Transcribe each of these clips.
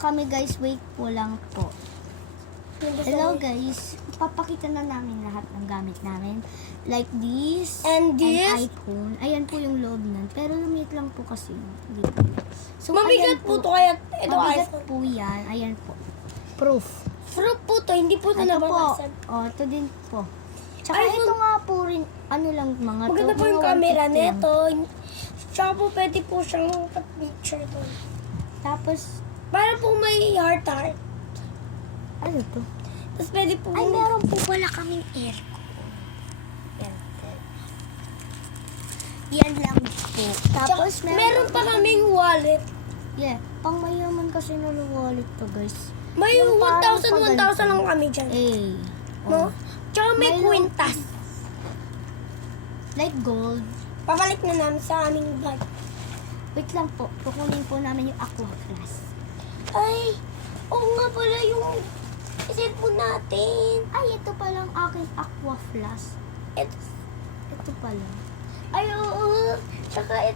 kami guys, wait po lang po. Hello guys, papakita na namin lahat ng gamit namin. Like this, And this? and iPhone. Ayan po yung loob nun. Pero lumit lang po kasi. Dito. So, Mabigat ayan po to kaya ito Mabigat iPhone. po yan. Ayan po. Proof. Fruit po to, hindi po to Ito po. nababasag. Oh, ito din po. Tsaka iPhone. ito nga po rin, ano lang mga to. Maganda po yung mga camera 150 lang. nito. Tsaka po pwede po siyang picture doon. Tapos, Para po may heart. ano to? Tapos pwede po... Ay, meron po pala kaming aircon. Yan lang po. Tapos, Tsaka, meron pa kaming wallet. Yeah, pang mayaman kasi na wallet to guys. May Yung parang 1,000 lang kami dyan. Eh. No? Tsaka may May kwintas. Like gold. Pabalik na namin sa aming vlog. Wait lang po. Kukunin po namin yung aqua flask. Ay, oo nga pala yung cellphone natin. Ay, ito palang aking aqua flask. Ito pala. Ay, oo. Tsaka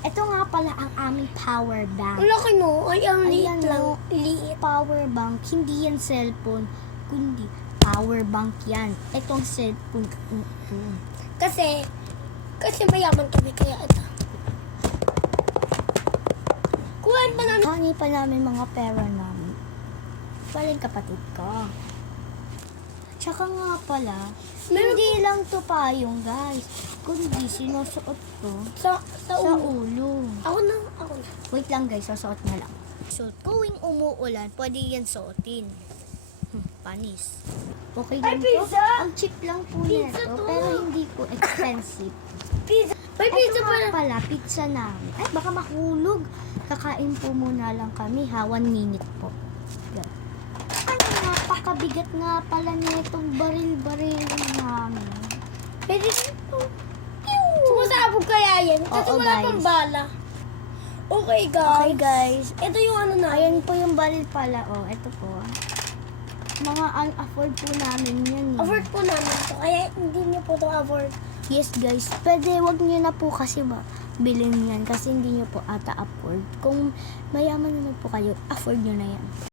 Ito nga pala ang aming power bank. ang laki no. Ay, ang liit Ayan, lang. no. Liit. Power bank. Hindi yan cellphone. Kundi power bank yan. Itong cellphone. Kasi mayaman kami kaya ito. Kuhaan pa namin. Hangi pa namin mga pera namin. Paling kapatid ko. Tsaka nga pala, hindi lang to payong guys. Kundi sinusuot ko Sa sa ulo. ulo. Ako na. Wait lang guys, susuot na lang. So, tuwing umuulan, pwede yan suotin. Panis. Okay Ay, lang pizza! to. Ang cheap lang po Pizza nito, to. pero hindi po expensive. Pizza. May pizza Ito pala. nga pala, pizza namin. Ay, baka mahulog. Kakain po muna lang kami ha, 1 minute po. Yan. Ay, napakabigat nga pala nitong baril-baril namin. Pwede dito. Sumasabog kaya yan. Kasi Oo, wala guys. pang bala. Okay guys. Okay guys, Ito yung ano na. ayan po yung baril pala. Oh, ito po. Mga un-afford po namin yan. eh. Afford po namin ito. Kaya hindi niyo po ito afford. Yes guys, pwede wag niyo na po kasi bilhin yan kasi hindi niyo po ata afford. Kung mayaman naman po kayo, afford niyo na yan.